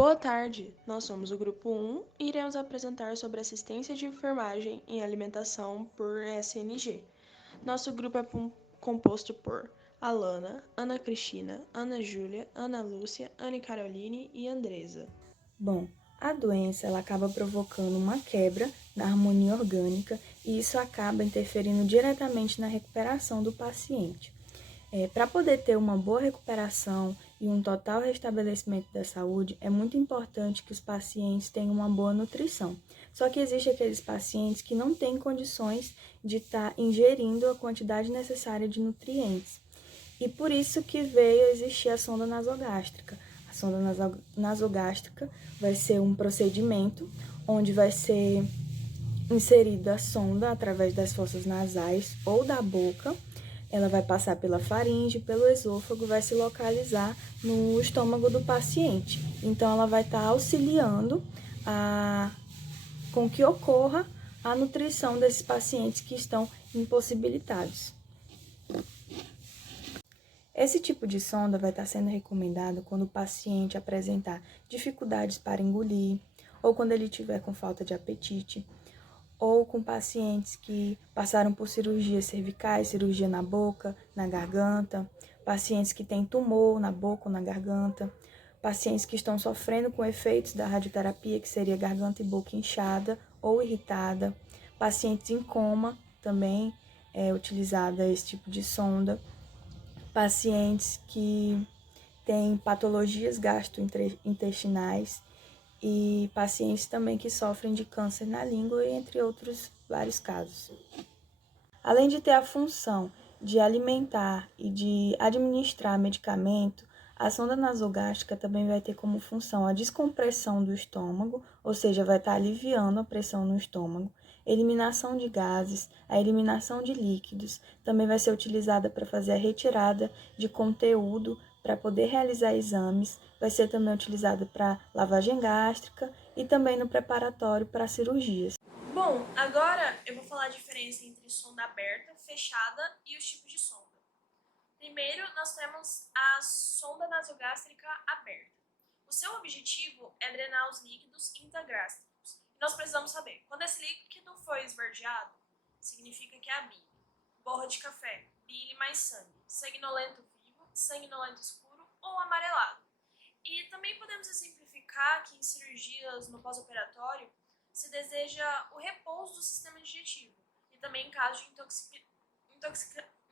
Boa tarde, nós somos o Grupo 1 e iremos apresentar sobre assistência de enfermagem em alimentação por SNG. Nosso grupo é composto por Alana, Ana Cristina, Ana Júlia, Ana Lúcia, Anne Caroline e Andresa. Bom, a doença ela acaba provocando uma quebra na harmonia orgânica e isso acaba interferindo diretamente na recuperação do paciente. Para poder ter uma boa recuperação e um total restabelecimento da saúde, é muito importante que os pacientes tenham uma boa nutrição. Só que existem aqueles pacientes que não têm condições de estar ingerindo a quantidade necessária de nutrientes. E por isso que veio a existir a sonda nasogástrica. A sonda nasogástrica vai ser um procedimento onde vai ser inserida a sonda através das fossas nasais ou da boca. Ela vai passar pela faringe, pelo esôfago, vai se localizar no estômago do paciente. Então, ela vai estar auxiliando com que ocorra a nutrição desses pacientes que estão impossibilitados. Esse tipo de sonda vai estar sendo recomendado quando o paciente apresentar dificuldades para engolir, ou quando ele tiver com falta de apetite, ou com pacientes que passaram por cirurgias cervicais, cirurgia na boca, na garganta, pacientes que têm tumor na boca ou na garganta, pacientes que estão sofrendo com efeitos da radioterapia, que seria garganta e boca inchada ou irritada, pacientes em coma também é utilizada esse tipo de sonda, pacientes que têm patologias gastrointestinais e pacientes também que sofrem de câncer na língua, entre outros vários casos. Além de ter a função de alimentar e de administrar medicamento, a sonda nasogástrica também vai ter como função a descompressão do estômago, ou seja, vai estar aliviando a pressão no estômago, eliminação de gases, a eliminação de líquidos, também vai ser utilizada para fazer a retirada de conteúdo para poder realizar exames, vai ser também utilizada para lavagem gástrica e também no preparatório para cirurgias. Bom, agora eu vou falar a diferença entre sonda aberta, fechada e os tipos de sonda. Primeiro, nós temos a sonda nasogástrica aberta. O seu objetivo é drenar os líquidos intragástricos. E nós precisamos saber, quando esse líquido foi esverdeado, significa que é a bile, borra de café, bile mais sangue, sanguinolento vivo, sanguinolento escuro ou amarelado. E também podemos exemplificar que em cirurgias no pós-operatório se deseja o repouso do sistema digestivo e também em caso de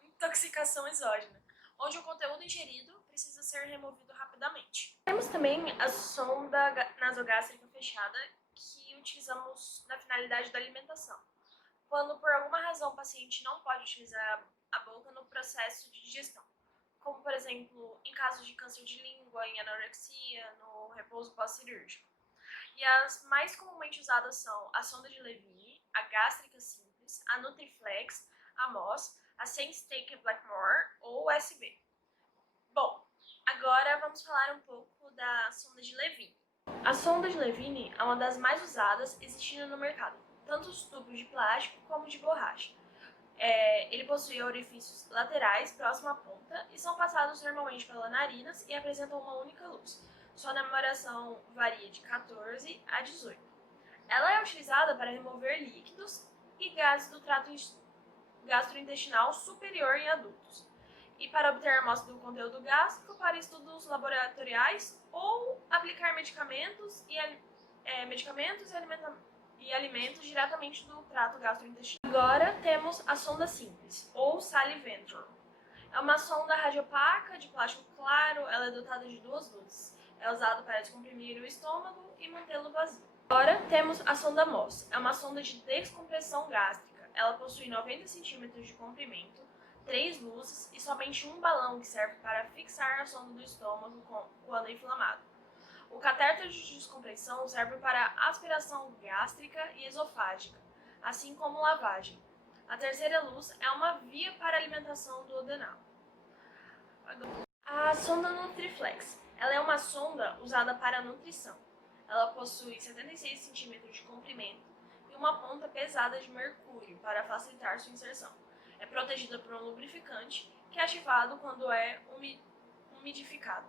intoxicação exógena, onde o conteúdo ingerido precisa ser removido rapidamente. Temos também a sonda nasogástrica fechada, que utilizamos na finalidade da alimentação, quando por alguma razão o paciente não pode utilizar a boca no processo de digestão, como por exemplo em casos de câncer de língua, em anorexia, no repouso pós-cirúrgico. E as mais comumente usadas são a sonda de Levine, a gástrica simples, a Nutriflex, a Moss, a Senstake Blackmore ou o SB. Bom, agora vamos falar um pouco da sonda de Levine. A sonda de Levine é uma das mais usadas existindo no mercado, tanto os tubos de plástico como de borracha. Ele possui orifícios laterais próximo à ponta e são passados normalmente pelas narinas e apresentam uma única luz. Sua numeração varia de 14 a 18. Ela é utilizada para remover líquidos e gases do trato gastrointestinal superior em adultos e para obter amostra do conteúdo gástrico para estudos laboratoriais ou aplicar medicamentos e alimentos diretamente do trato gastrointestinal. Agora temos a sonda simples, ou Saliventor. É uma sonda radiopaca de plástico claro, ela é dotada de duas luzes. É usada para descomprimir o estômago e mantê-lo vazio. Agora temos a sonda Moss. É uma sonda de descompressão gástrica. Ela possui 90 cm de comprimento, 3 luzes e somente um balão que serve para fixar a sonda do estômago quando inflamado. O catéter de descompressão serve para aspiração gástrica e esofágica, assim como lavagem. A terceira luz é uma via para alimentação do duodenal. A sonda Nutriflex. Ela é uma sonda usada para nutrição. Ela possui 76 cm de comprimento e uma ponta pesada de mercúrio para facilitar sua inserção. É protegida por um lubrificante que é ativado quando é umidificado.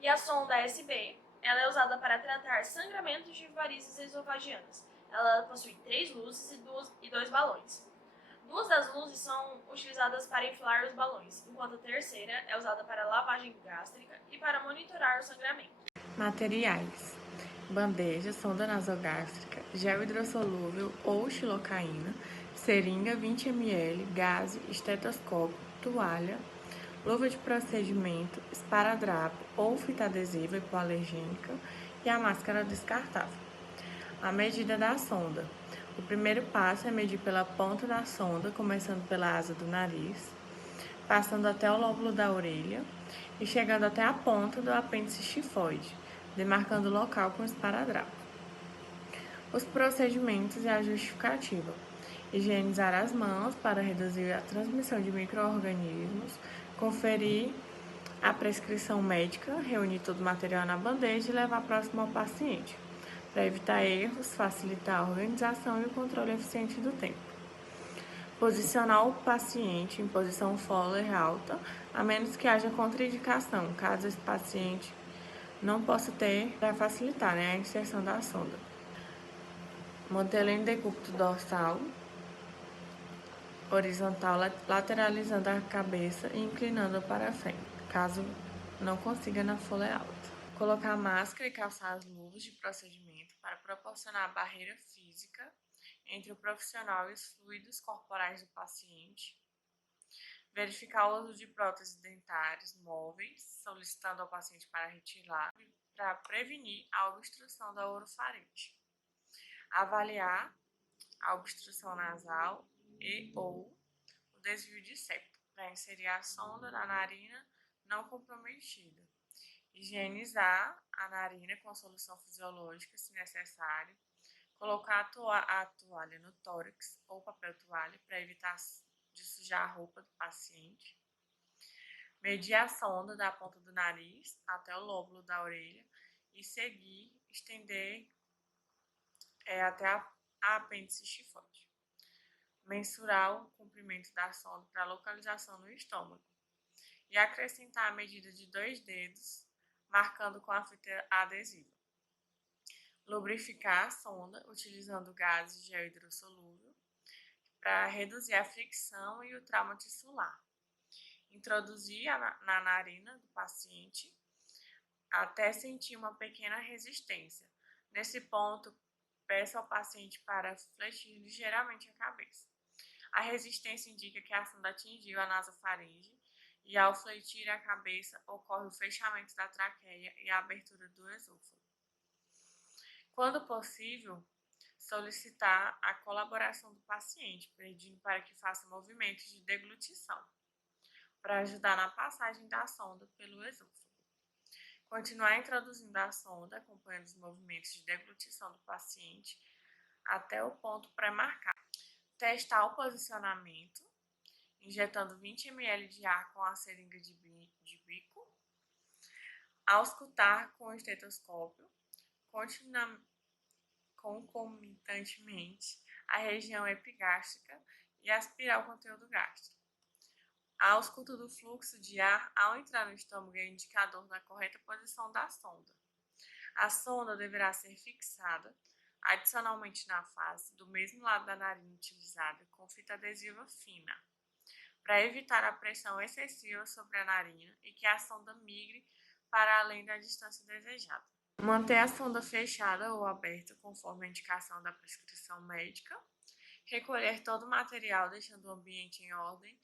E a sonda SB Ela é usada para tratar sangramentos de varizes esofagianas. Ela possui 3 luzes e 2 balões. 2 das luzes são utilizadas para inflar os balões, enquanto a terceira é usada para lavagem gástrica e para monitorar o sangramento. Materiais: bandeja, sonda nasogástrica, gel hidrossolúvel ou xilocaína, seringa 20 ml, gaze, estetoscópio, toalha, luva de procedimento, esparadrapo ou fita adesiva hipoalergênica e a máscara descartável. A medida da sonda. O primeiro passo é medir pela ponta da sonda, começando pela asa do nariz, passando até o lóbulo da orelha e chegando até a ponta do apêndice xifoide, demarcando o local com esparadrapo. Os procedimentos e a justificativa: higienizar as mãos para reduzir a transmissão de micro-organismos, conferir a prescrição médica, reunir todo o material na bandeja e levar próximo ao paciente, para evitar erros, facilitar a organização e o controle eficiente do tempo. Posicionar o paciente em posição Fowler alta, a menos que haja contraindicação, caso esse paciente não possa ter, para facilitar a inserção da sonda. Mantê-la em decúbito dorsal, horizontal, lateralizando a cabeça e inclinando-a para frente, caso não consiga na Fowler alta. Colocar a máscara e calçar as luvas de procedimento para proporcionar a barreira física entre o profissional e os fluidos corporais do paciente. Verificar o uso de próteses dentárias móveis, solicitando ao paciente para retirar, para prevenir a obstrução da orofaringe. Avaliar a obstrução nasal e ou o desvio de septo, para inserir a sonda na narina não comprometida. Higienizar a narina com solução fisiológica, se necessário. Colocar a toalha no tórax ou papel toalha para evitar de sujar a roupa do paciente. Medir a sonda da ponta do nariz até o lóbulo da orelha e seguir, estender até a apêndice xifoide. Mensurar o comprimento da sonda para localização no estômago. E acrescentar a medida de 2 dedos, marcando com a fita adesiva. Lubrificar a sonda utilizando gases de gel hidrossolúvel para reduzir a fricção e o trauma tissular. Introduzir na narina do paciente até sentir uma pequena resistência. Nesse ponto, peça ao paciente para fletir ligeiramente a cabeça. A resistência indica que a sonda atingiu a nasofaringe e, ao fletir a cabeça, ocorre o fechamento da traqueia e a abertura do esôfago. Quando possível, solicitar a colaboração do paciente, pedindo para que faça movimentos de deglutição, para ajudar na passagem da sonda pelo esôfago. Continuar introduzindo a sonda, acompanhando os movimentos de deglutição do paciente até o ponto pré-marcado. Testar o posicionamento, injetando 20 ml de ar com a seringa de bico. Auscultar com o estetoscópio, concomitantemente a região epigástrica e aspirar o conteúdo gástrico. A ausculta do fluxo de ar ao entrar no estômago é indicador da correta posição da sonda. A sonda deverá ser fixada adicionalmente na face, do mesmo lado da narina utilizada, com fita adesiva fina, para evitar a pressão excessiva sobre a narina e que a sonda migre para além da distância desejada. Manter a sonda fechada ou aberta conforme a indicação da prescrição médica. Recolher todo o material deixando o ambiente em ordem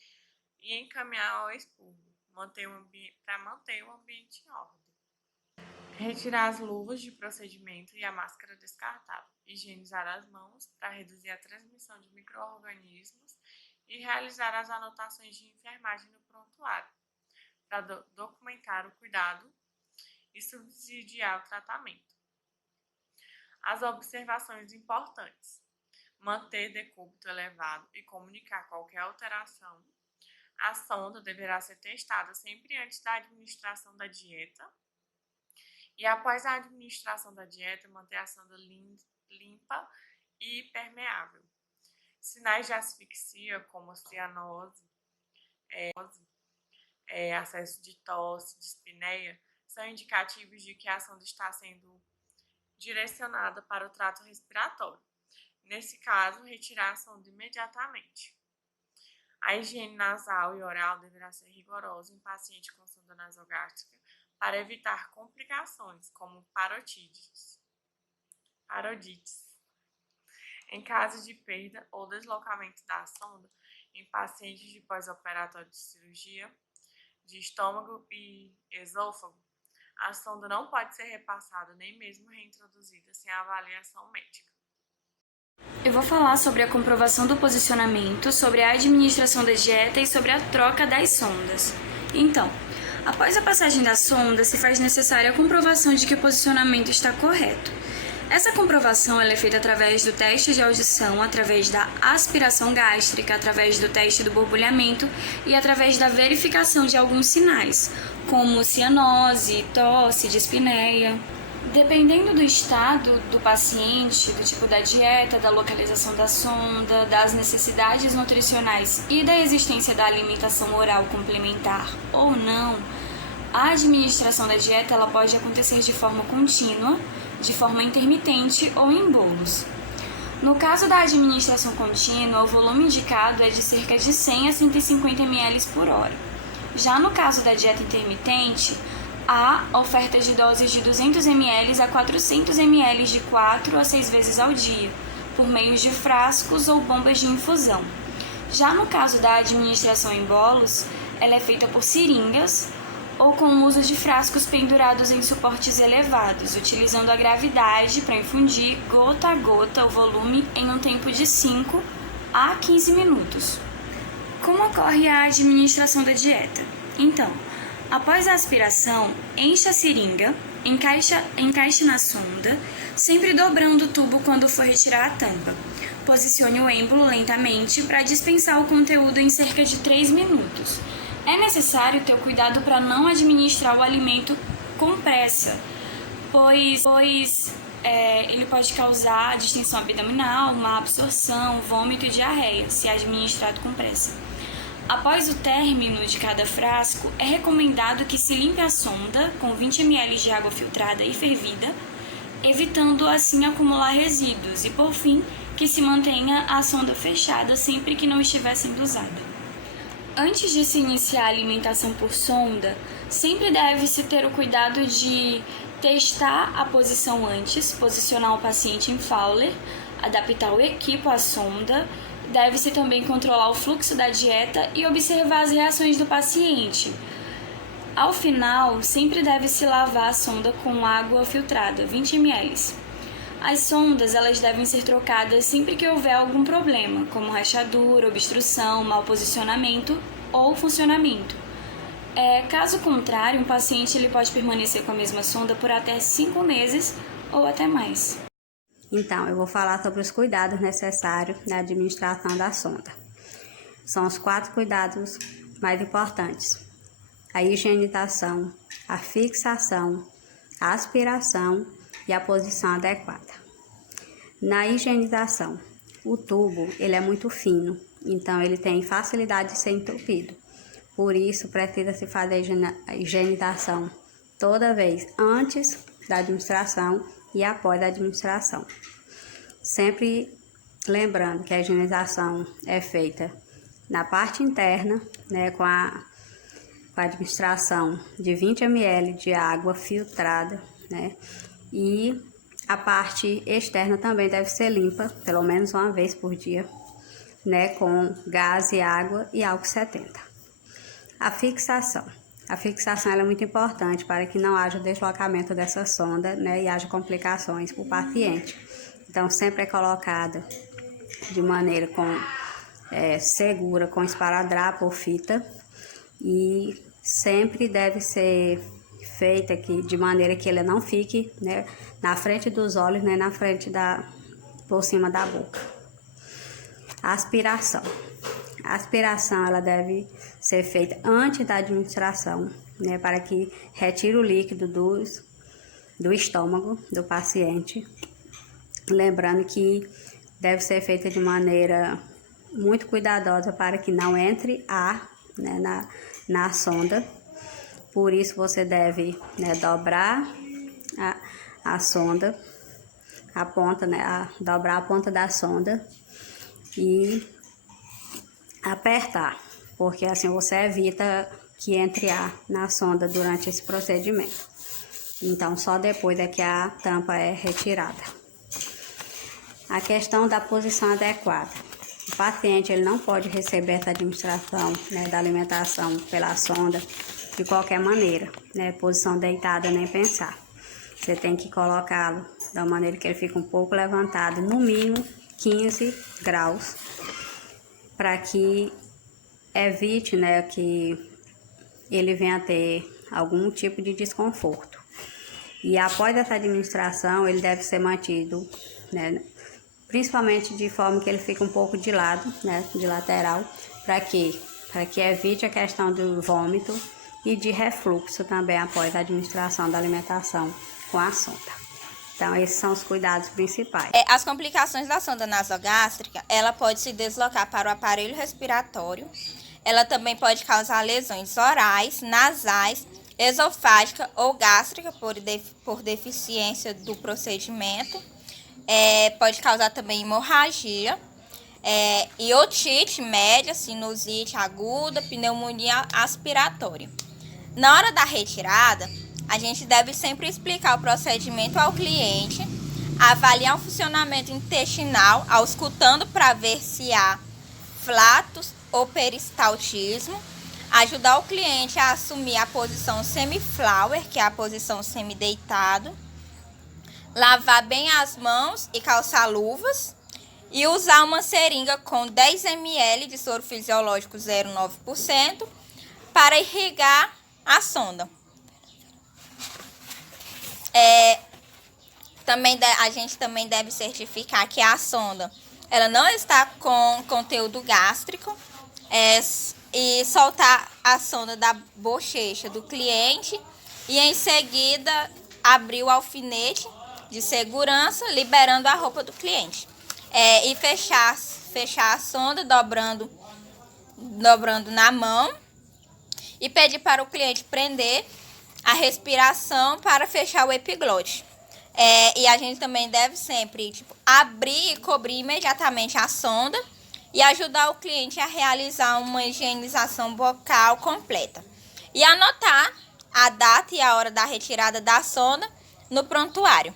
e encaminhar ao expurgo, para manter o ambiente em ordem. Retirar as luvas de procedimento e a máscara descartável. Higienizar as mãos para reduzir a transmissão de micro-organismos e realizar as anotações de enfermagem no prontuário, para documentar o cuidado e subsidiar o tratamento. As observações importantes: manter decúbito elevado e comunicar qualquer alteração. A sonda deverá ser testada sempre antes da administração da dieta e, após a administração da dieta, manter a sonda limpa e permeável. Sinais de asfixia, como cianose, acesso de tosse, dispneia, são indicativos de que a sonda está sendo direcionada para o trato respiratório. Nesse caso, retirar a sonda imediatamente. A higiene nasal e oral deverá ser rigorosa em paciente com sonda nasogástrica para evitar complicações, como parotites. Em caso de perda ou deslocamento da sonda, em pacientes de pós-operatório de cirurgia de estômago e esôfago, a sonda não pode ser repassada nem mesmo reintroduzida sem avaliação médica. Eu vou falar sobre a comprovação do posicionamento, sobre a administração da dieta e sobre a troca das sondas. Então, após a passagem da sonda, se faz necessária a comprovação de que o posicionamento está correto. Essa comprovação é feita através do teste de audição, através da aspiração gástrica, através do teste do borbulhamento e através da verificação de alguns sinais, como cianose, tosse, dispneia. Dependendo do estado do paciente, do tipo da dieta, da localização da sonda, das necessidades nutricionais e da existência da alimentação oral complementar ou não, a administração da dieta ela pode acontecer de forma contínua, de forma intermitente ou em bolos. No caso da administração contínua, o volume indicado é de cerca de 100 a 150 ml por hora. Já no caso da dieta intermitente, há ofertas de doses de 200 ml a 400 ml de 4 a 6 vezes ao dia, por meio de frascos ou bombas de infusão. Já no caso da administração em bolos, ela é feita por seringas ou com o uso de frascos pendurados em suportes elevados, utilizando a gravidade para infundir gota a gota o volume em um tempo de 5 a 15 minutos. Como ocorre a administração da dieta? Então, após a aspiração, encha a seringa, encaixe na sonda, sempre dobrando o tubo quando for retirar a tampa. Posicione o êmbolo lentamente para dispensar o conteúdo em cerca de 3 minutos. É necessário ter cuidado para não administrar o alimento com pressa, pois ele pode causar distensão abdominal, má absorção, vômito e diarreia, se administrado com pressa. Após o término de cada frasco, é recomendado que se limpe a sonda com 20 ml de água filtrada e fervida, evitando assim acumular resíduos e, por fim, que se mantenha a sonda fechada sempre que não estiver sendo usada. Antes de se iniciar a alimentação por sonda, sempre deve-se ter o cuidado de testar a posição antes, posicionar o paciente em Fowler, adaptar o equipo à sonda. Deve-se também controlar o fluxo da dieta e observar as reações do paciente. Ao final, sempre deve-se lavar a sonda com água filtrada, 20 ml. As sondas elas devem ser trocadas sempre que houver algum problema, como rachadura, obstrução, mau posicionamento ou funcionamento. Caso contrário, um paciente ele pode permanecer com a mesma sonda por até 5 meses ou até mais. Então, eu vou falar sobre os cuidados necessários na administração da sonda. São os 4 cuidados mais importantes: a higienização, a fixação, a aspiração e a posição adequada. Na higienização, o tubo ele é muito fino, então ele tem facilidade de ser entupido. Por isso, precisa se fazer a higienização toda vez antes da administração e após a administração. Sempre lembrando que a higienização é feita na parte interna, com a administração de 20 ml de água filtrada, e a parte externa também deve ser limpa, pelo menos uma vez por dia, com gás e água e álcool 70. A fixação. A fixação ela é muito importante para que não haja deslocamento dessa sonda, e haja complicações para o paciente. Então, sempre é colocada de maneira segura, com esparadrapo ou fita, e sempre deve ser feita de maneira que ela não fique na frente dos olhos, na frente por cima da boca. A aspiração. A aspiração ela deve ser feita antes da administração, para que retire o líquido do estômago do paciente. Lembrando que deve ser feita de maneira muito cuidadosa para que não entre ar na sonda. Por isso você deve, né, dobrar a sonda, a ponta, né, dobrar a ponta da sonda e apertar, porque assim você evita que entre ar na sonda durante esse procedimento. Então, só depois é que a tampa é retirada. A questão da posição adequada. O paciente ele não pode receber essa administração, né, da alimentação pela sonda de qualquer maneira, né, posição deitada nem pensar. Você tem que colocá-lo da maneira que ele fica um pouco levantado, no mínimo 15 graus, para que evite, né, que ele venha a ter algum tipo de desconforto. E após essa administração, ele deve ser mantido, né, principalmente de forma que ele fique um pouco de lado, né, de lateral, para quê? Para que evite a questão do vômito e de refluxo também após a administração da alimentação com a sonda. Então, esses são os cuidados principais. As complicações da sonda nasogástrica, ela pode se deslocar para o aparelho respiratório. Ela também pode causar lesões orais, nasais, esofágica ou gástrica por deficiência do procedimento. Pode causar também hemorragia, e otite média, sinusite aguda, pneumonia aspiratória. Na hora da retirada, a gente deve sempre explicar o procedimento ao cliente, avaliar o funcionamento intestinal, auscultando para ver se há flatos ou peristaltismo, ajudar o cliente a assumir a posição semi-flower, que é a posição semi-deitado, lavar bem as mãos e calçar luvas, e usar uma seringa com 10 ml de soro fisiológico 0,9% para irrigar a sonda. A gente também deve certificar que a sonda ela não está com conteúdo gástrico, e soltar a sonda da bochecha do cliente e em seguida abrir o alfinete de segurança, liberando a roupa do cliente. E fechar a sonda dobrando na mão e pedir para o cliente prender a respiração para fechar o epiglote. E a gente também deve sempre abrir e cobrir imediatamente a sonda e ajudar o cliente a realizar uma higienização bucal completa. E anotar a data e a hora da retirada da sonda no prontuário.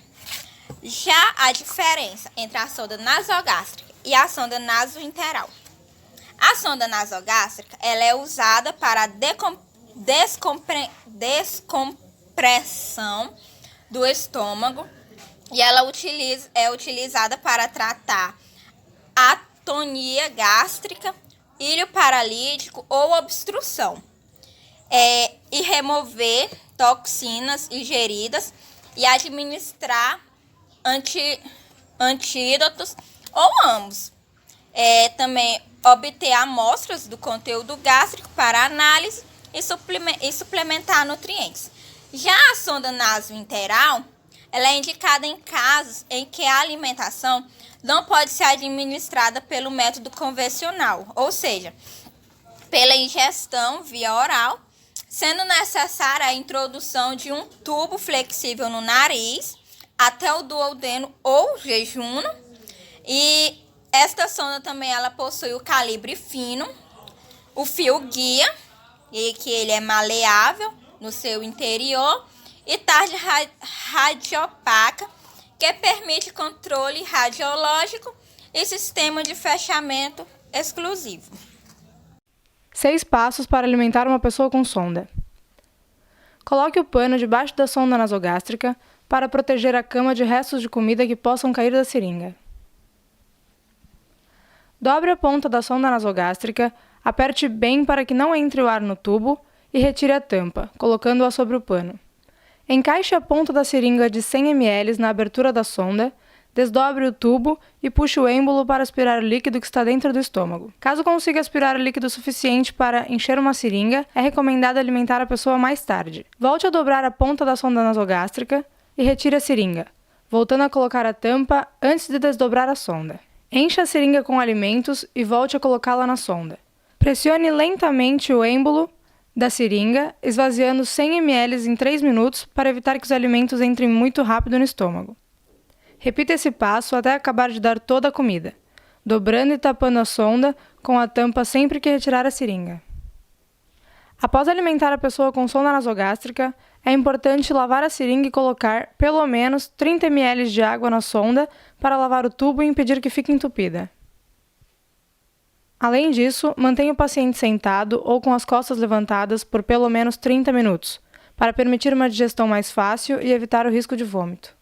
Já a diferença entre a sonda nasogástrica e a sonda nasointeral. A sonda nasogástrica ela é usada para a descompressão do estômago e ela é utilizada para tratar atonia gástrica, ilho paralítico ou obstrução, e remover toxinas ingeridas e administrar antídotos ou ambos. Também obter amostras do conteúdo gástrico para análise e suplementar nutrientes. Já a sonda nasointeral, ela é indicada em casos em que a alimentação não pode ser administrada pelo método convencional, ou seja, pela ingestão via oral, sendo necessária a introdução de um tubo flexível no nariz até o duodeno ou jejuno. E esta sonda também ela possui o calibre fino, o fio guia, e que ele é maleável no seu interior, e tarde radiopaca, que permite controle radiológico e sistema de fechamento exclusivo. 6 passos para alimentar uma pessoa com sonda. Coloque o pano debaixo da sonda nasogástrica para proteger a cama de restos de comida que possam cair da seringa. Dobre a ponta da sonda nasogástrica, aperte bem para que não entre o ar no tubo e retire a tampa, colocando-a sobre o pano. Encaixe a ponta da seringa de 100 ml na abertura da sonda, desdobre o tubo e puxe o êmbolo para aspirar o líquido que está dentro do estômago. Caso consiga aspirar o líquido suficiente para encher uma seringa, é recomendado alimentar a pessoa mais tarde. Volte a dobrar a ponta da sonda nasogástrica e retire a seringa, voltando a colocar a tampa antes de desdobrar a sonda. Encha a seringa com alimentos e volte a colocá-la na sonda. Pressione lentamente o êmbolo da seringa, esvaziando 100 ml em 3 minutos para evitar que os alimentos entrem muito rápido no estômago. Repita esse passo até acabar de dar toda a comida, dobrando e tapando a sonda com a tampa sempre que retirar a seringa. Após alimentar a pessoa com sonda nasogástrica, é importante lavar a seringa e colocar pelo menos 30 ml de água na sonda para lavar o tubo e impedir que fique entupida. Além disso, mantenha o paciente sentado ou com as costas levantadas por pelo menos 30 minutos, para permitir uma digestão mais fácil e evitar o risco de vômito.